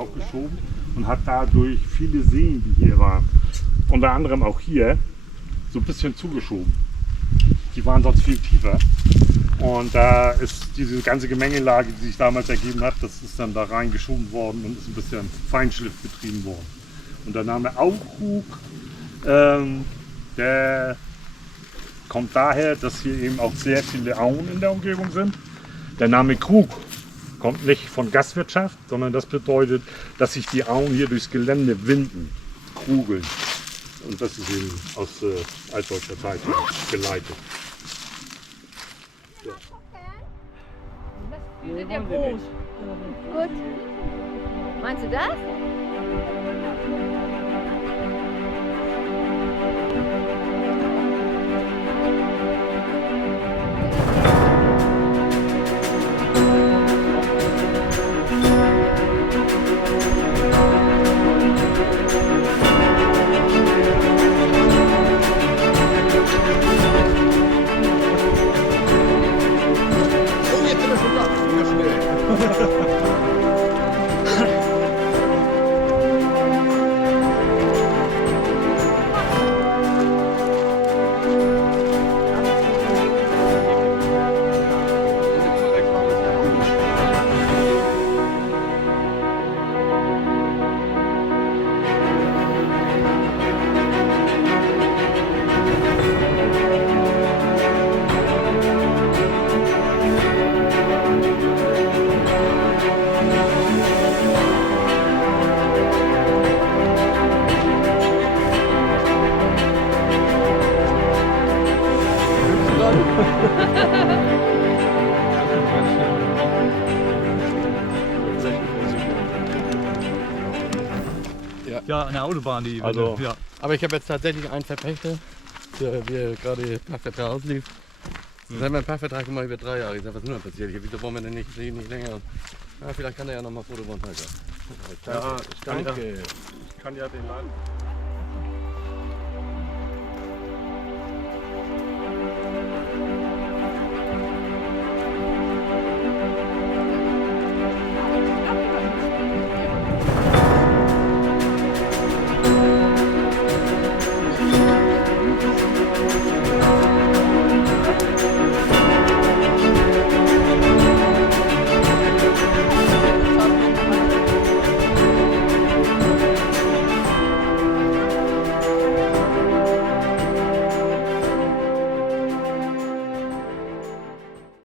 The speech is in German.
aufgeschoben und hat dadurch viele Seen, die hier waren, unter anderem auch hier, so ein bisschen zugeschoben. Die waren sonst viel tiefer. Und da ist diese ganze Gemengelage, die sich damals ergeben hat, das ist dann da reingeschoben worden und ist ein bisschen Feinschliff betrieben worden. Und der Name Aukrug, der kommt daher, dass hier eben auch sehr viele Auen in der Umgebung sind. Der Name Krug kommt nicht von Gastwirtschaft, sondern das bedeutet, dass sich die Auen hier durchs Gelände winden, krugeln. Und das ist eben aus altdeutscher Zeit geleitet. Ja. Die sind ja groß. Gut. Meinst du das? Ja, eine Autobahn, die. Also, ja. Aber ich habe jetzt tatsächlich einen Verpächter, der wie gerade Pachtvertrag auslief. Jetzt haben wir einen Pachtvertrag gemacht über 3 Jahre. Ich sag, was ist denn da passiert? Wieso wollen wir denn nicht länger? Ja, vielleicht kann er ja noch mal Photovoltaik. ja, ich kann ja den Laden.